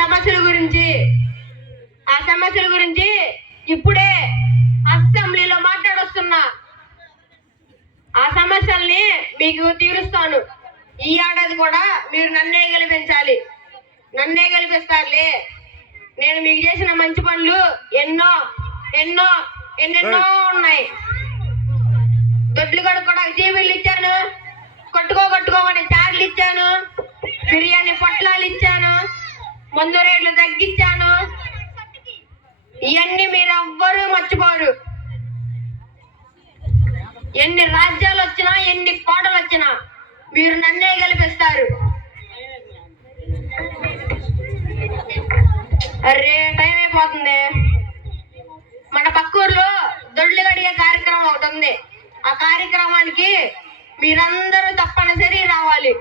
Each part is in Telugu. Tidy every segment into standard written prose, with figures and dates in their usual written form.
సమస్యల గురించి ఇప్పుడే అసెంబ్లీలో మాట్లాడొస్తున్నా. ఆ సమస్యల్ని మీకు తీరుస్తాను. ఈ ఏడాది కూడా మీరు నన్నే గెలిపిస్తారులే. నేను మీకు చేసిన మంచి పనులు ఎన్నో ఎన్నో ఎన్నెన్నో ఉన్నాయి. దొడ్లు కడుక్కోవడానికి టీవీలు ఇచ్చాను, కట్టుకోమని ట్యాగ్లు ఇచ్చాను, బిర్యానీ పొట్లాలు ఇచ్చాను, మందు రేట్లు తగ్గించాను. ఇవన్నీ మీరు ఎవ్వరూ మర్చిపోరు. ఎన్ని రాజ్యాలు వచ్చినా ఎన్ని కోటలు వచ్చినా మీరు నన్నే గెలిపిస్తారు. అరే టైం అయిపోతుంది. మన పక్కూరులో దొడ్లు కడిగే కార్యక్రమం ఒకటి ఉంది. ఆ కార్యక్రమానికి మీరందరూ తప్పనిసరి రావాలి.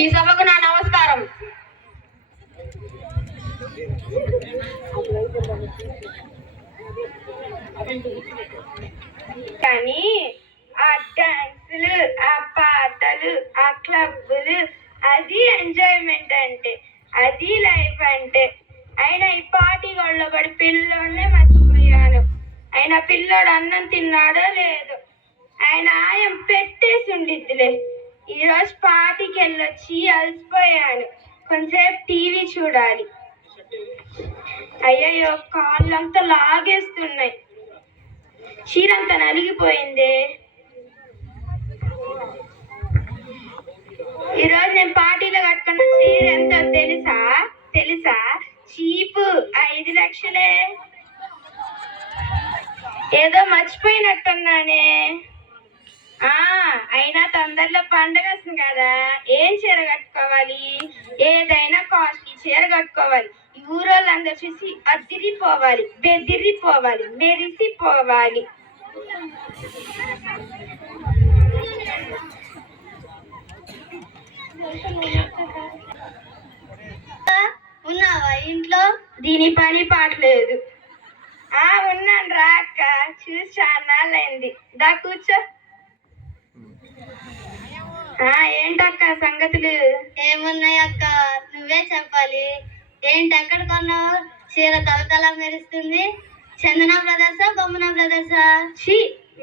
ఈ సభకు నా నమస్కారం. కానీ ఆ డాన్సులు, ఆ పాటలు, ఆ క్లబ్బులు, అది ఎంజాయ్మెంట్ అంటే, అది లైఫ్ అంటే. అయినా ఈ పార్టీ గొడవలో పడి పిల్లోనే మర్చిపోయాను. అయినా పిల్లోడు అన్నం తిన్నాడో లేదు, ఆయన ఆయం పెట్టేసి ఉండిద్దిలే. ఈరోజు పార్టీకి వెళ్ళొచ్చి అలసిపోయాను. కొంచెంసేపు టీవీ చూడాలి. అయ్యయ్యో, కాళ్ళంతా లాగేస్తున్నాయి. చీరంతా నలిగిపోయింది. ఈరోజు నేను పార్టీలో కట్టుకున్న చీర ఎంతో తెలుసా? చీపు 5 లక్షలే. ఏదో మర్చిపోయినట్టున్నానే. అయినా తొందరలో పండగ వస్తుంది కదా, ఏం చీర కట్టుకోవాలి? ఏదైనా కాస్ట్లీ చీర కట్టుకోవాలి. ఈ ఊరోళ్ళందరూ చూసి అదిరిపోవాలి, బెదిరిపోవాలి, మెరిసిపోవాలి. ఉన్నావా ఇంట్లో? దీని పని పాటలేదు. ఉన్నాను రా అక్క, చూసి చాలాళ్ళైంది. దా కూర్చో. ఏంటక్క సంగతులు? ఏమున్నాయి అక్క, నువ్వే చెప్పాలి. ఏంటి, ఎక్కడ కొన్నావు? చీర తలతల మెరుస్తుంది. చందన బ్రదర్సా, బొమ్మన బ్రదర్సా?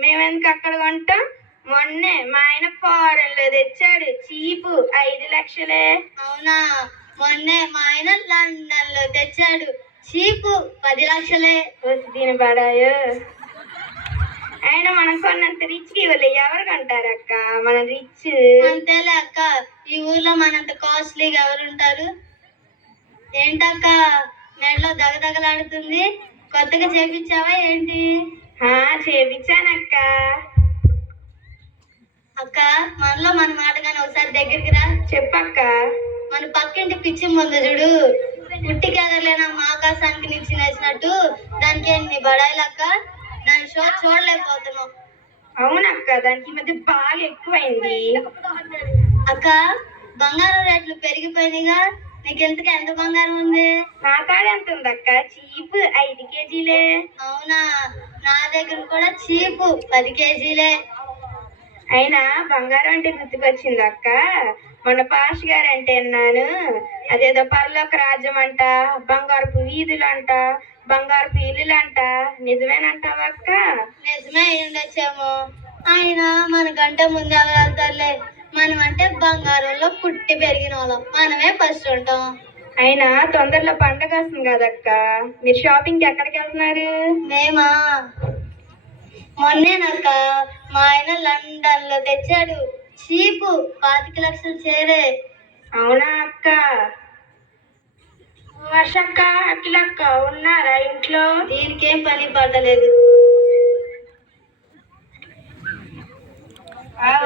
మేమెందుకు అక్కడ కొంటాం? మొన్నే మా ఆయన ఫారెన్ లో తెచ్చాడు, చీపు 5 లక్షలే. అవునా? మొన్నే మా ఆయన లండన్ లో తెచ్చాడు, చీపు 10 లక్షలే. దీని పడాయో. అయినా మనం కొన్నంత రిచ్ ఇవ్వలే, ఎవరు కొంటారు అక్క? మన రిచ్ అంతేలే అక్క, ఈ ఊర్లో మనంత కాస్ట్లీగా ఎవరుంటారు? ఏంటక్క మెడలో దగదగలాడుతుంది? కొత్తగా చేపించావా ఏంటి? చేపించానక్క. అక్క, మనలో మన మాటగానే ఒకసారి దగ్గరికి రా. చెప్పక్క. మన పక్కింటి పిచ్చి ముందు చూడు, పుట్టికెదలేనా మా ఆకాశానికి నుంచి నచ్చినట్టు దానికి ఎన్ని బడాయిలక్క. దాని షో చూడలేకపోతున్నాం. అవునక్క, దానికి మధ్య బాగా ఎక్కువైంది. అక్క, బంగారం రేట్లు పెరిగిపోయినాయిగా, నీకు ఎంతగా ఎంత బంగారం ఉంది? నా కాడ ఎంత ఉంది అక్క? చీపు 5 కేజీలే. అవునా? నా దగ్గర కూడా చీపు 10 కేజీలే. అయినా బంగారం అంటే గుర్తుకొచ్చింది అక్క. మొన్న పాష్ గారు అంటే అన్నాను, అదేదో పరలోక రాజ్యం అంట, బంగారపు వీధులు అంట, బంగారపు ఇల్లులు అంట. నిజమేనంటావా అక్క? నిజమే ఉండొచ్చేమో. అయినా మనకంటే ముందు ఎవరు వెళ్తారులే. మనం అంటే బంగారంలో పుట్టి పెరిగిన వాళ్ళం, మనమే ఫస్ట్ ఉంటాం. అయినా తొందరలో పండగ వస్తుంది కదక్క, మీరు షాపింగ్కి ఎక్కడికి వెళ్తున్నారు? మేమా, మొన్నేనక్క మా ఆయన లండన్ లో తెచ్చాడు, చీపు 25 లక్షలు చీరే. అవునా అక్క? వర్షక్క, అఖిలక్క ఉన్నారా ఇంట్లో? దీనికేం పని పడలేదు.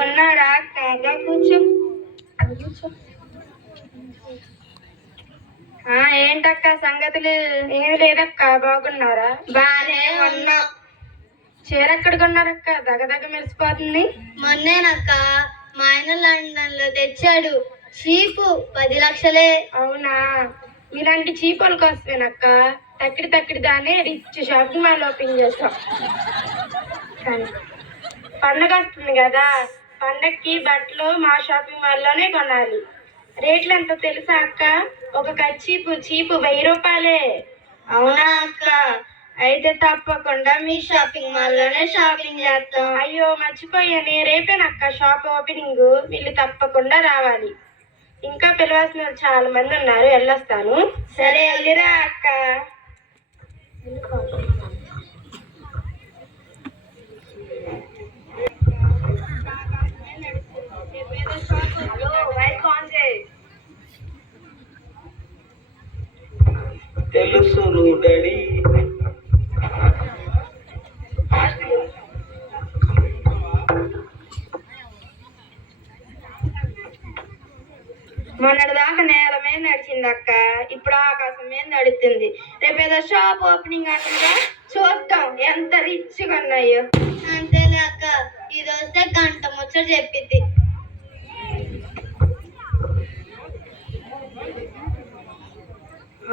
ఉన్నారా అక్క? కూర్చో. ఏంటక్క సంగతులు? ఏమి లేదక్క. బాగున్నారా? బానే ఉన్నా. చీర ఎక్కడ కొన్నారక్క? దగదగ మెరిసిపోతుంది. మొన్నేనక్క మా ఆయన లండన్ లో తెచ్చాడు, చీపు 10 లక్షలే. అవునా? ఇలాంటి చీపుల కోసమేనక్క తక్కిడి దాన్ని రిచ్ షాపింగ్ మాల్ ఓపెన్ చేస్తాం. పండగ వస్తుంది కదా, పండగకి బట్టలు మా షాపింగ్ మాల్లోనే కొనాలి. రేట్లు ఎంతో తెలుసా అక్క? ఒక కచ్చీపు చీపు 1000 రూపాయలే. అవునా అక్క? అయితే తప్పకుండా మీ షాపింగ్ మాల్ లోనే షాపింగ్ చేస్తాం. అయ్యో మర్చిపోయానే, రేపేనక్క షాప్ ఓపెనింగ్. వీళ్ళు తప్పకుండా రావాలి. ఇంకా పిలవాల్సిన వాళ్ళు చాలా మంది ఉన్నారు, వెళ్ళొస్తాను. సరే వెళ్ళిరా అక్క. తెలుసు డాడీ. మొన్నటిదాకా నేల మీద నడిచింది అక్క, ఇప్పుడు ఆకాశం మీద నడుస్తుంది. రేపేదో షాప్ ఓపెనింగ్ అంటుందా, చూద్దాం ఎంత రిచ్గా ఉన్నాయో. అంతేలే అక్క, ఇది వస్తే గంట ముచ్చట చెప్పింది.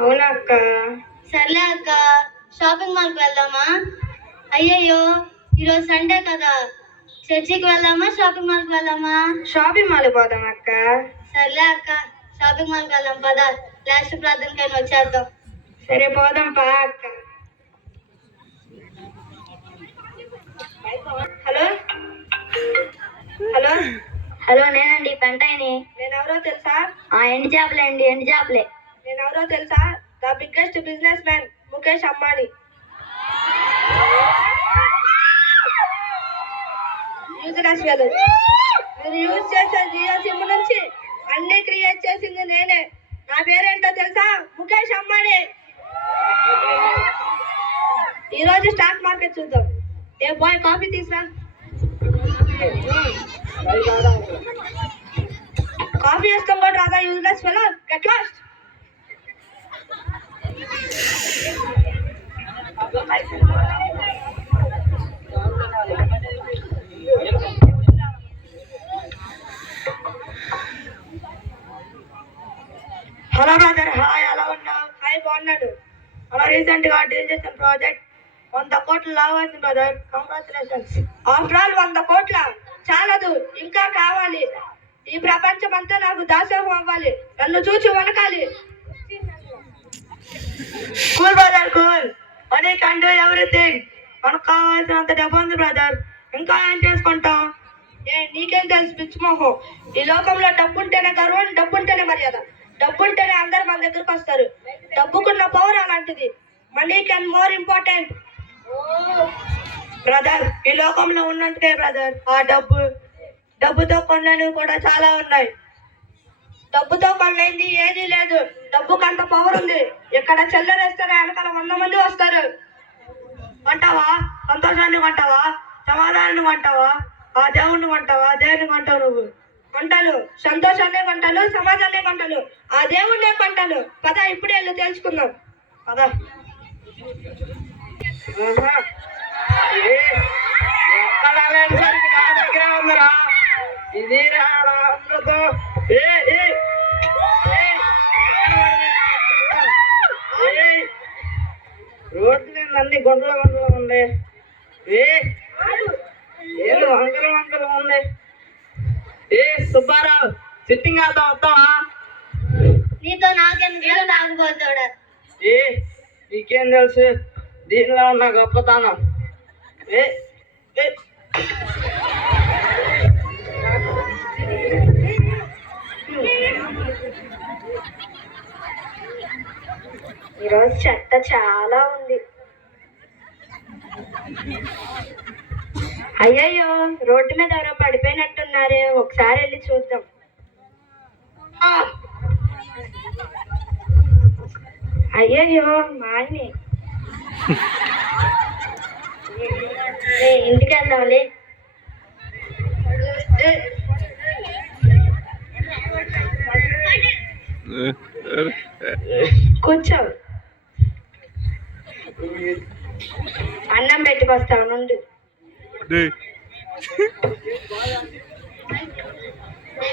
అవునా అక్క? సర్లే అక్క, షాపింగ్ మాల్కి వెళ్దామా? అయ్యయ్యో, ఈరోజు సండే కదా, చర్చికి వెళ్దామా షాపింగ్ మాల్కి వెళ్దామా? షాపింగ్ మాల్ పోదాం అక్క. సర్లే అక్క, షాపింగ్ మాల్కి వెళ్దాం పదా. లాస్ట్ ప్రార్థనకైనా వచ్చేద్దాం. సరే పోదాం పా అక్క. హలో హలో హలో, నేనండి పెంటాయిని. నేనెవరో తెలుసా? ఎండి చేపలే అండి, ఎండి చేపలే. నేనెవరో తెలుసా? The biggest business man Mukesh Ambani. Useless well. మీరు యూజ్ చేసే జియో సిమ్ నుంచి అన్ని క్రియేట్ చేసింది నేనే. నా పేరేంటో తెలుసా? ముఖేష్ అంబానీ. ఈరోజు స్టాక్ మార్కెట్ చూద్దాం. ఏ బాయ్, కాఫీ తీసురా. కాఫీ వేస్తాం కూడా రాదా? Useless fellow, get lost. Hello brother, hi, ఎలా ఉన్నావు? హాయ్, బాగున్నాడు. మనం రీసెంట్ గా డీల్ చేసిన ప్రాజెక్ట్ 100 కోట్లు లావ్ అవుతుంది బ్రదర్. కంగ్రాచులేషన్స్. ఆఫ్టర్ ఆల్ 100 కోట్ల చాలదు, ఇంకా కావాలి. ఈ ప్రపంచం అంతా నాకు దాసోహం అవ్వాలి, నన్ను చూచి వనకాలి. Cool brother, cool. Money can do everything. మనకు కావాల్సినంత డబ్బు ఉంది బ్రదర్, ఇంకా ఏం చేసుకుంటాం? నీకేం తెలుసు పిచ్చి మొహం? ఈ లోకంలో డబ్బు ఉంటేనే గర్వం, డబ్బు ఉంటేనే మర్యాద, డబ్బు ఉంటేనే అందరు మన దగ్గరకు వస్తారు. డబ్బుకున్న పవర్ అలాంటిది. Money can more important brother. ఈ లోకంలో ఉన్నట్టుగా బ్రదర్ ఆ డబ్బుతో కొనలేనివి కూడా చాలా ఉన్నాయి. డబ్బుతో కొనలేనిది ఏదీ లేదు. డబ్బుకు అంత పవర్ ఉంది. ఇక్కడ చెల్లరేస్తారా వెనకాల 100 మంది వస్తారు. కొంటావా? సంతోషాన్ని కొంటావా? సమాధానాన్ని కొంటావా? ఆ దేవుణ్ణి కొంటావా? దేన్ని కొంటావు నువ్వు? కొంటాను, సంతోషాన్నే కొంటాను, సమాధాన్నే కొంటాను, ఆ దేవుణ్ణే కొంటాను. పద, ఇప్పుడే వెళ్ళి తెలుసుకుందాం పద. దగ్గర ఉందిరా ఇది. రోడ్లు అన్ని గుంటలు ఉంది. ఏళ్ళు వంకలు ఉంది. సుబ్బారావు, సిట్టింగ్ వెళ్తా వస్తావా? నీతో నాకెందుకు, తాగుపోతాడా? నీకేం తెలుసు దీనిలో ఉన్న గొప్పతనం? ఈరోజు చెత్త చాలా ఉంది. అయ్యయ్యో, రోడ్డు మీద ఎవరో పడిపోయినట్టున్నారే, ఒకసారి వెళ్ళి చూద్దాం. అయ్యయ్యో, మాయనే. ఇంటికి వెళ్దాంలే. కూర్చో, అన్నం పెట్టుకొస్తావు నుండి.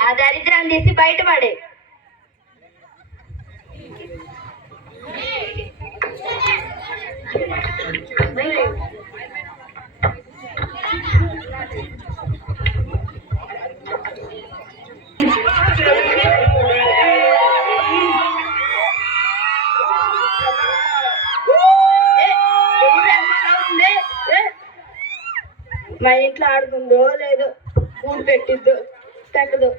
ఆ దరిద్రాన్ని తీసి బయటపడే. మాట్లాడుతుందో లేదో, ఊడు పెట్టిద్దో పెట్టదో.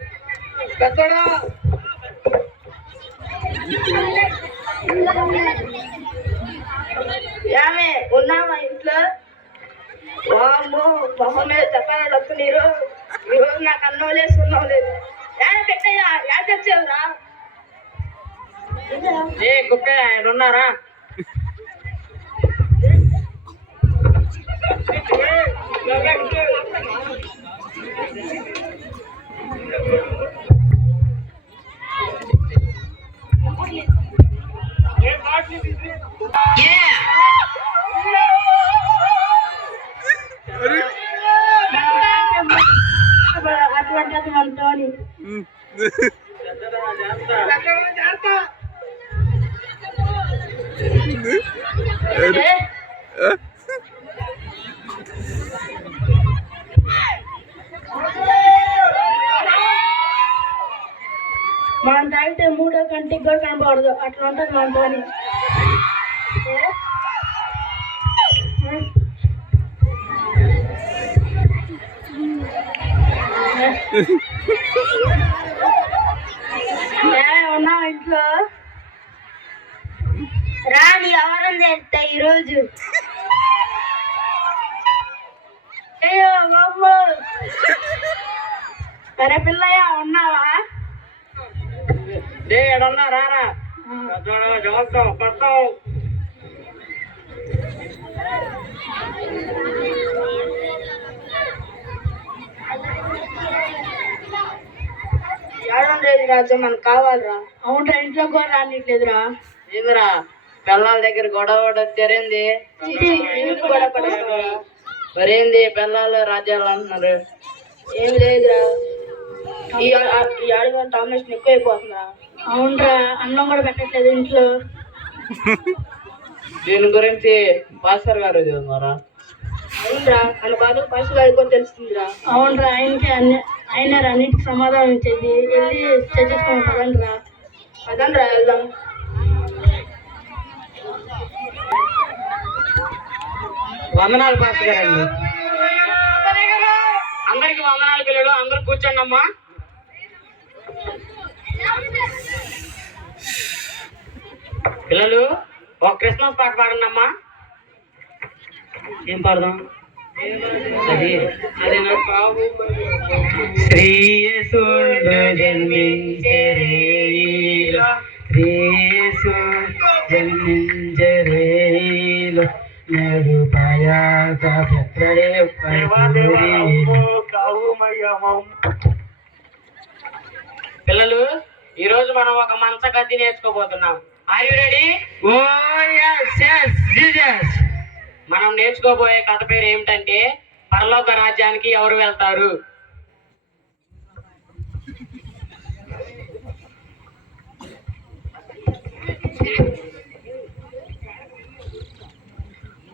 పెద్దోడా ఏమే ఉన్నావా ఇంట్లో? వామ్మో మొహం మీద చెప్పాలని వస్తు నీరు ఈరోజు నాకు అన్నం లేదు సున్నం లేదు. పెట్టయ్యా యాడ్ తెచ్చేవరా? ఏ కుక్క ఆయన ఉన్నారా? అటువంటి మన టోనీ. మనం తాగితే మూడో కంటికి కూడా కనపడదు, అట్లా ఉంటుంది మన టోనీ. ఉన్నావు ఇంట్లో? రాని ఎవరం చేస్తా ఈరోజు. అయ్యో బాబు, సరే పిల్లయ్య ఉన్నావా? డే ఎడన్నారా? పెద్దోడా జవాబు పడతావు. ఏడుండేది రాజు, మనకు కావాలరా. అవునరా, ఇంట్లో కూడా రానిట్లేదురా. ఏమిరా పిల్లల దగ్గర గొడవ వచ్చారేంది? మరేంది పిల్లలు రాజ్యాలు అంటున్నారు? ఏమి లేదురా, ఈ అడుగు టామినేషన్ ఎక్కువైపోతుందిరా. అవునరా, అన్నం కూడా పెట్టట్లేదు ఇంట్లో. దీని గురించి పాస్టర్ గారు చదువుతున్నారా? అవునరా, మన బాధకు పాస్టర్ గారికి కూడా తెలుస్తుందిరా. అవునరా, ఆయన అన్నిటికి సమాధానం ఇచ్చేది. వెళ్ళి చర్చించుకోమని పదండిరా. పదండిరా వెళ్దాం. వందనాలు పాస్టర్ గారండి. అందరికి వందనాలు పిల్లలు, అందరూ కూర్చోండి అమ్మా. పిల్లలు ఒక క్రిస్మస్ పాట పాడండి అమ్మా. ఏం పాడదాం? అది నాకు బాబు. శ్రీయేసుండు జన్మించెరేలో, శ్రీయేసుండు జన్మించెరేలో, నేడు పాయాక పిల్లలు ఈరోజు మనం ఒక మంచ గద్ది నేర్చుకోబోతున్నాం. Are you ready? Oh yes yes Jesus. మనం నేర్చుకోబోయే కథ పేరు ఏమిటంటే పరలోక రాజ్యానికి ఎవరు వెళ్తారు.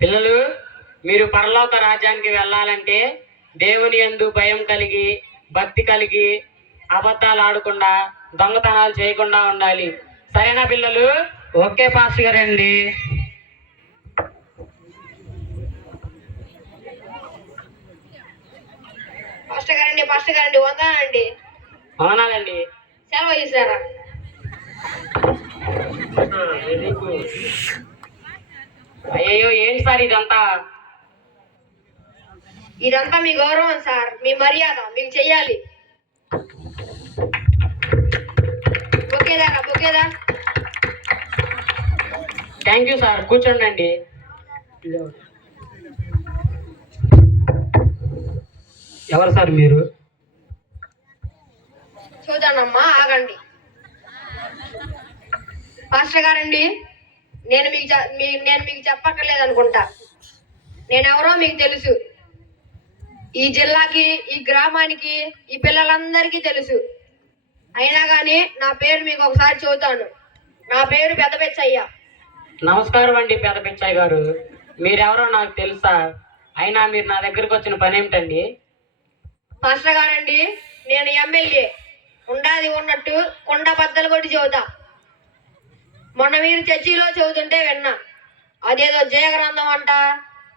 పిల్లలు మీరు పరలోక రాజ్యానికి వెళ్ళాలంటే దేవుని యందు భయం కలిగి, భక్తి కలిగి, అబద్ధాలు ఆడకుండా, దొంగతనాలు చేయకుండా ఉండాలి. సరేనా పిల్లలు? ఓకే పాస్టర్ గారండి. పాస్టర్ గారండి వందనండి. అవునాలండి. సెలవు చేశారా? అయ్యో ఏంటి సార్ ఇదంతా? ఇదంతా మీ గౌరవం సార్, మీ మర్యాద, మీకు చెయ్యాలి. బొకేదా? థ్యాంక్ యూ సార్, కూర్చోండి. ఎవరు సార్ మీరు? చూద్దానమ్మా, ఆగండి. పాస్టర్ గారండి, నేను మీకు చెప్పక్కర్లేదు అనుకుంటా. నేనెవరో మీకు తెలుసు. ఈ జిల్లాకి, ఈ గ్రామానికి, ఈ పిల్లలందరికీ తెలుసు. అయినా కానీ నా పేరు మీకు ఒకసారి చెబుతాను. నా పేరు పెద్ద పెచ్చయ్య. నమస్కారం అండి పెద్ద పిచ్చాయి గారు. మీరెవరో నాకు తెలుసా? అయినా మీరు నా దగ్గరకు వచ్చిన పని ఏమిటండి? పాస్టర్ గారండి, నేను ఎమ్మెల్యే. ఉండాది ఉన్నట్టు కొండ బద్దలు కొట్టి చెబుతా. మొన్న మీరు చర్చిలో చెబుతుంటే విన్నా. అదేదో జయ గ్రంథం అంట,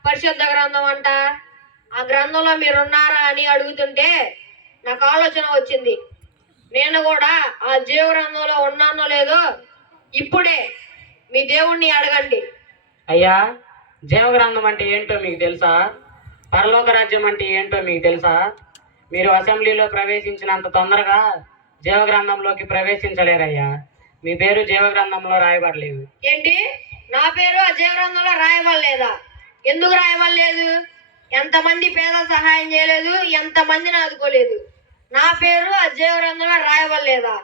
పరిశుద్ధ గ్రంథం అంట, ఆ గ్రంథంలో మీరున్నారా అని అడుగుతుంటే నాకు ఆలోచన వచ్చింది. నేను కూడా ఆ జీవ గ్రంథంలో ఉన్నానో లేదో ఇప్పుడే మీ దేవుణ్ణి అడగండి. అయ్యా, జీవగ్రంథం అంటే ఏంటో మీకు తెలుసా? పరలోక రాజ్యం అంటే ఏంటో మీకు తెలుసా? మీరు అసెంబ్లీలో ప్రవేశించినంత తొందరగా జీవగ్రంథంలోకి ప్రవేశించలేరయ్యా. మీ పేరు జీవగ్రంథంలో రాయబడలేదు. ఏంటి, నా పేరు ఆ జీవ గ్రంథంలో రాయబడలేదా? ఎందుకు రాయబడలేదు? ఎంతమంది పేదలు సహాయం చేయలేదు, ఎంతమందిని ఆదుకోలేదు. నా పేరు ఆ జీవ గ్రంథంలో రాయబడలేదా?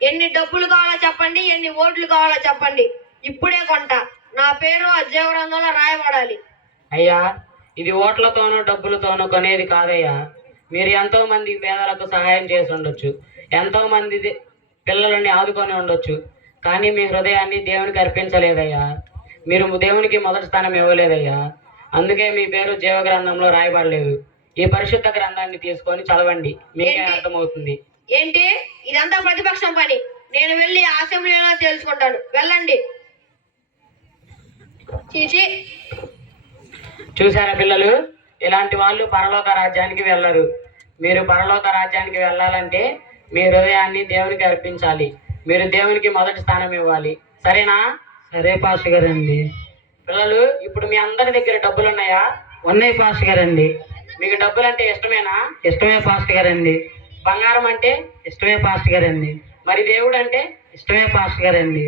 ఎన్ని డబ్బులు కావాలో చెప్పండి, ఎన్ని ఓట్లు కావాలో చెప్పండి, ఇప్పుడే కొంటా. నా పేరు ఆ జీవ గ్రంథంలో రాయబడాలి. అయ్యా, ఇది ఓట్లతోనూ డబ్బులతోనూ కొనేది కాదయ్యా. మీరు ఎంతో మంది పేదలకు సహాయం చేసి ఉండొచ్చు, ఎంతో మంది పిల్లలని ఆదుకొని ఉండొచ్చు, కానీ మీ హృదయాన్ని దేవునికి అర్పించలేదయ్యా. మీరు దేవునికి మొదటి స్థానం ఇవ్వలేదయ్యా. అందుకే మీ పేరు జీవగ్రంథంలో రాయబడలేదు. ఈ పరిశుద్ధ గ్రంథాన్ని తీసుకొని చదవండి, మీకే అర్థమవుతుంది. ఏంటి, ఇదంతా ప్రతిపక్షం పని. నేను వెళ్ళి అసెంబ్లీలో తెలుసుకుంటాను. వెళ్ళండి. చీచి, చూసారా పిల్లలు, ఇలాంటి వాళ్ళు పరలోక రాజ్యానికి వెళ్ళరు. మీరు పరలోక రాజ్యానికి వెళ్ళాలంటే మీ హృదయాన్ని దేవునికి అర్పించాలి. మీరు దేవునికి మొదటి స్థానం ఇవ్వాలి. సరేనా? సరే పాస్టర్ గారండి. పిల్లలు, ఇప్పుడు మీ అందరి దగ్గర డబ్బులు ఉన్నాయా? ఉన్నాయి పాస్టర్ గారండి. మీకు డబ్బులు అంటే ఇష్టమేనా? ఇష్టమే పాస్టర్ గారండి. బంగారం అంటే ఇష్టమే పాస్టర్ గారండి. మరి దేవుడు అంటే? ఇష్టమే పాస్టర్ గారండి.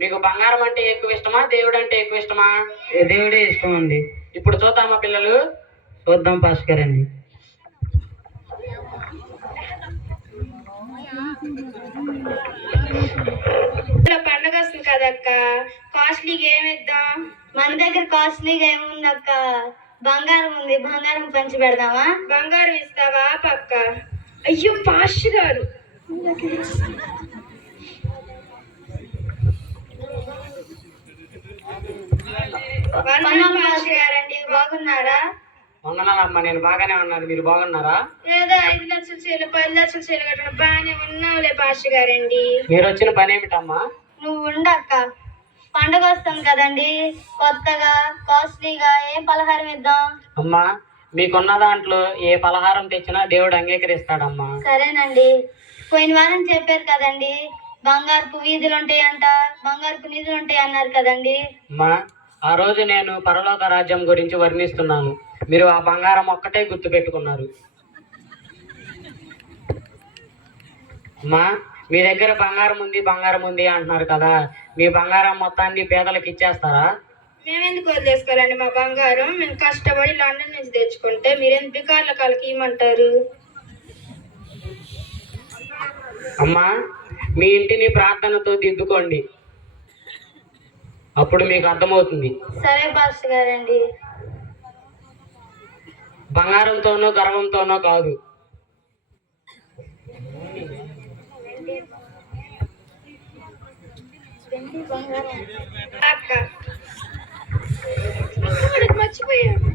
మీకు బంగారం అంటే ఎక్కువ ఇష్టమా, దేవుడు అంటే ఎక్కువ ఇష్టమా? దేవుడే ఇష్టం అండి. ఇప్పుడు చూద్దామా పిల్లలు? చూద్దాం పాస్టర్ గారండి. పండగ వస్తుంది కదక్క, కాస్ట్లీగా ఏమిద్దాం? మన దగ్గర కాస్ట్లీగా ఏముంది అక్క? బంగారం ఉంది, బంగారం పంచి పెడదామా? బంగారం ఇస్తావా పక్క? అయ్యో పాస్టర్ గారు, పాస్టర్ గారండి, బాగున్నారా? వందనాలమ్మా, నేను బాగానే ఉన్నాను. మీరు బాగున్నారా? ఏదో 5 లక్షల చీరలు 10 లక్షల చీరలు కట్టిన బాగానే ఉన్నావులే పాస్టర్ గారండి. మీరు వచ్చిన పని ఏమిటమ్మా? నువ్వు ఉండక్క, పండగ వస్తుంది కదండి, కొత్తగా కాస్ట్లీగా ఏం పలహారం ఇద్దాం? అమ్మా, మీకున్న దాంట్లో ఏ పలహారం తెచ్చినా దేవుడు అంగీకరిస్తాడమ్మా. సరేనండి. పోయిన వారం చెప్పారు కదండి, బంగారపు వీధులు ఉంటాయంట, బంగారపు నిధులు ఉంటాయి అన్నారు కదండి. అమ్మా, ఆ రోజు నేను పరలోక రాజ్యం గురించి వర్ణిస్తున్నాను. మీరు ఆ బంగారం ఒక్కటే గుర్తు పెట్టుకున్నారు. అమ్మా, మీ దగ్గర బంగారం ఉంది అంటున్నారు కదా, మీ బంగారం మొత్తాన్ని పేదలకు ఇచ్చేస్తారా? మేమెందుకు వదిలేసుకోవాలండి మా బంగారం? మేము కష్టపడి లండన్ నుంచి తెచ్చుకుంటే మీరేం బికార్ల కాళ్ళకి ఇవ్వమంటారు? అమ్మా, మీ ఇంటిని ప్రార్థనతో దిద్దుకోండి, అప్పుడు మీకు అర్థమవుతుంది. సరే పాస్టర్ గారండి. బంగారంతోనో గర్వంతోనో కాదు. అక్క మర్చిపోయాను.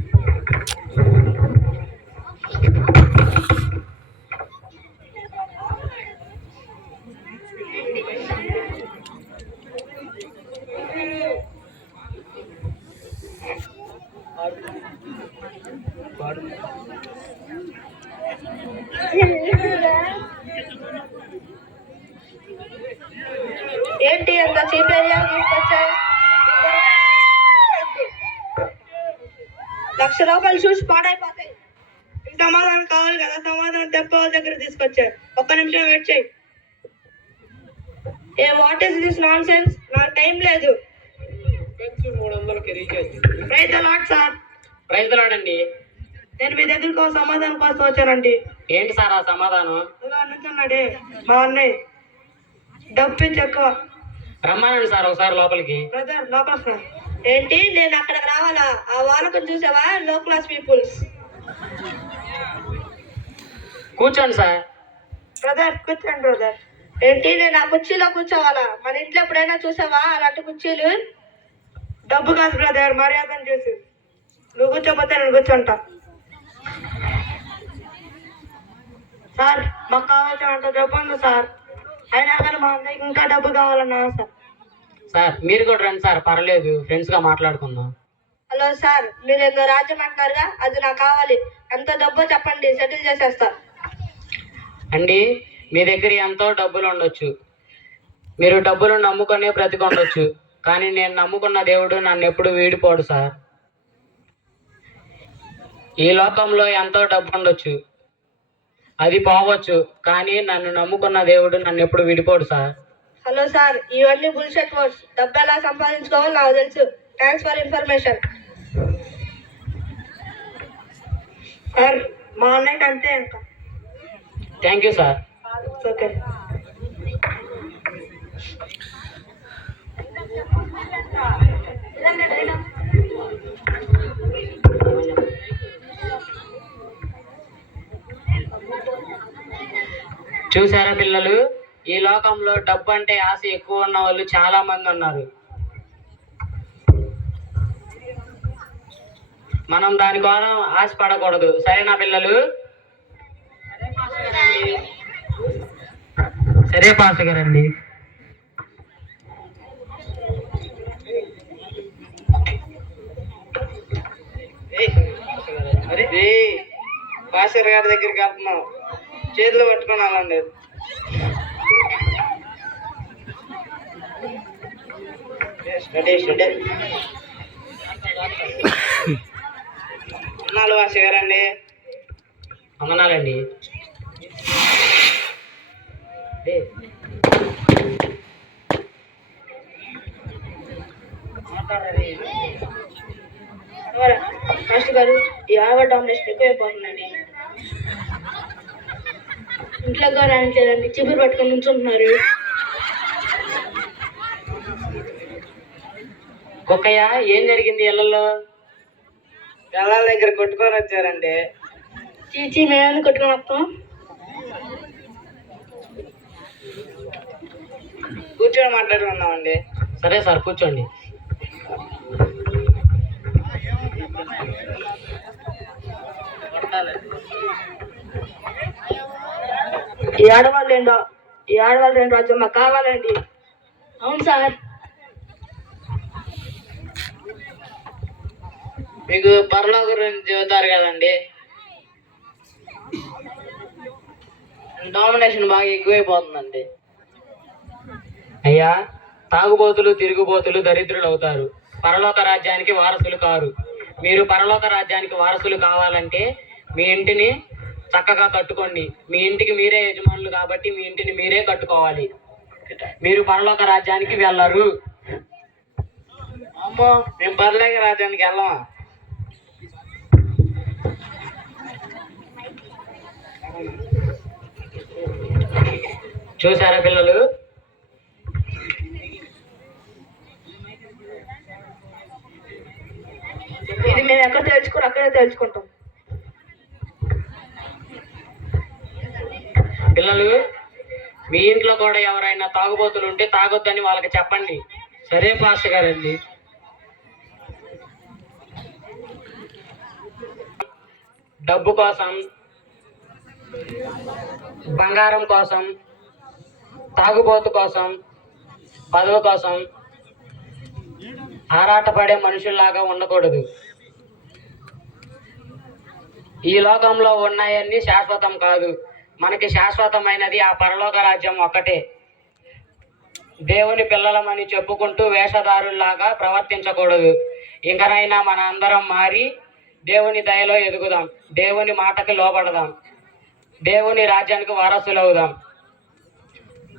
ఏంటి అంత చీప్ ఏరియా తీసుకొచ్చావు? 1,00,000 రూపాయలు చూసి పాడైపోతాయి. సమాధానం కావాలి కదా, సమాధానం తెప్ప దగ్గర తీసుకొచ్చారు. ఒక్క నిమిషం వెయిట్ చేయి. ఏ what is this nonsense? నాకు టైం లేదు. 300కి recharge. Praise the lord sir. Praise the lord అండి. నేను మీ దగ్గరకు సమాధానం కోసం వచ్చానండి. ఏంటి సార్ ఆ సమాధానం? నుంచున్నాడే మా అన్నయ్య, డబ్బు ఎక్కువ. రమ్మానండి సార్ ఒకసారి లోపలికి. బ్రదర్ లోపల సార్. ఏంటి, నేను అక్కడికి రావాలా? ఆ వాళ్ళకు చూసావా, లో క్లాస్ పీపుల్స్. కూర్చోండి సార్. బ్రదర్ కూర్చోండి బ్రదర్. ఏంటి, నేను ఆ కుర్చీలో కూర్చోవాలా? మన ఇంట్లో ఎప్పుడైనా చూసావా అలాంటి కుర్చీలు? డబ్బు కాదు బ్రదర్, మర్యాదను చూసి. నువ్వు కూర్చోపోతే నేను కూర్చుంటా. సార్, మాకు కావాల్సినంత డబ్బు ఉంది సార్, అయినా కానీ మా అన్నయ్యకి ఇంకా డబ్బు కావాలన్నా సార్. సార్ మీరు కూడా రండి సార్, పర్లేదు, ఫ్రెండ్స్గా మాట్లాడుకుందాం. హలో సార్, మీరు ఏదో రాజ్యం అంటున్నారుగా, అది నాకు కావాలి. ఎంత డబ్బో చెప్పండి, సెటిల్ చేసేస్తా. అండి, మీ దగ్గర ఎంతో డబ్బులు ఉండొచ్చు, మీరు డబ్బులు నమ్ముకునే బ్రతికొండొచ్చు, కానీ నేను నమ్ముకున్న దేవుడు నన్ను ఎప్పుడు వీడిపోడు సార్. ఈ లోకంలో ఎంతో డబ్బు ఉండొచ్చు, అది పోవచ్చు, కానీ నన్ను నమ్ముకున్న దేవుడు నన్ను ఎప్పుడు విడిపోడు సార్. హలో సార్, ఇవన్నీ బుల్షెట్ వర్డ్స్. డబ్బు ఎలా సంపాదించుకోవాలో నాకు తెలుసు. Thanks for information. సార్, మా అన్నయ్యకి అంతే ఇంకా. Thank you sir. ఓకే. చూసారా పిల్లలు, ఈ లోకంలో డబ్బు అంటే ఆశ ఎక్కువ ఉన్న వాళ్ళు చాలా మంది ఉన్నారు. మనం దానికోసం ఆశ పడకూడదు, సరేనా పిల్లలు? సరే పాస్టర్ గారండి. పాస్టర్ గారి దగ్గరికి వెళ్తున్నాం, చేతిలో పట్టుకొని అలాండి. అన్నాలు పాస్టర్ గారండి. అన్నాలండి. మాస్టర్ గారు, ఈ ఆడవాళ్ళ డామినేషన్ ఎక్కువైపోతుందండి. ఇంట్లో కూడా రానిలేదండి, చిపురు పట్టుకొని నుంచుంటున్నారు. కుక్కయ్య, ఏం జరిగింది ఇళ్లలో? పిల్లల దగ్గర కొట్టుకొని వచ్చారండి. చీచి, మేమేందుకు కొట్టుకొని వస్తాం? కూర్చొని మాట్లాడుకుందామండి. సరే సార్, కూర్చోండి. ఈ ఆడవాళ్ళు ఏంటో రాజ్యం మాకు కావాలండి. అవును సార్. మీకు పరలోక గురించి చెబుతారు కదండి, డామినేషన్ బాగా ఎక్కువైపోతుందండి. అయ్యా, తాగుబోతులు తిరుగుబోతులు దరిద్రులు అవుతారు, పరలోక రాజ్యానికి వారసులు కారు. మీరు పరలోక రాజ్యానికి వారసులు కావాలంటే మీ ఇంటిని చక్కగా కట్టుకోండి. మీ ఇంటికి మీరే యజమానులు కాబట్టి మీ ఇంటిని మీరే కట్టుకోవాలి. మీరు పరలోక రాజ్యానికి వెళ్ళరు. అమ్మో, మేము పరలోక రాజ్యానికి వెళ్ళమా? చూసారా పిల్లలు, ఇది మేము ఎక్కడ తెలుసుకుని అక్కడే తెలుసుకుంటాం. పిల్లలు, మీ ఇంట్లో కూడా ఎవరైనా తాగుబోతులు ఉంటే తాగొద్దని వాళ్ళకి చెప్పండి. సరే పాస్టర్ గారండి. డబ్బు కోసం, బంగారం కోసం, తాగుబోతు కోసం, పదవి కోసం ఆరాటపడే మనుషుల్లాగా ఉండకూడదు. ఈ లోకంలో ఉన్నాయన్నీ శాశ్వతం కాదు. మనకి శాశ్వతమైనది ఆ పరలోక రాజ్యం ఒక్కటే. దేవుని పిల్లలమని చెప్పుకుంటూ వేషధారుల్లాగా ప్రవర్తించకూడదు. ఇంకనైనా మన అందరం మారి దేవుని దయలో ఎదుగుదాం, దేవుని మాటకి లోబడదాం, దేవుని రాజ్యానికి వారసులవుదాం.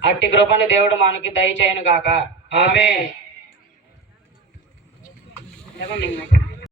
అట్టి కృపను దేవుడు మనకి దయచేయను గాక. ఆమేన్.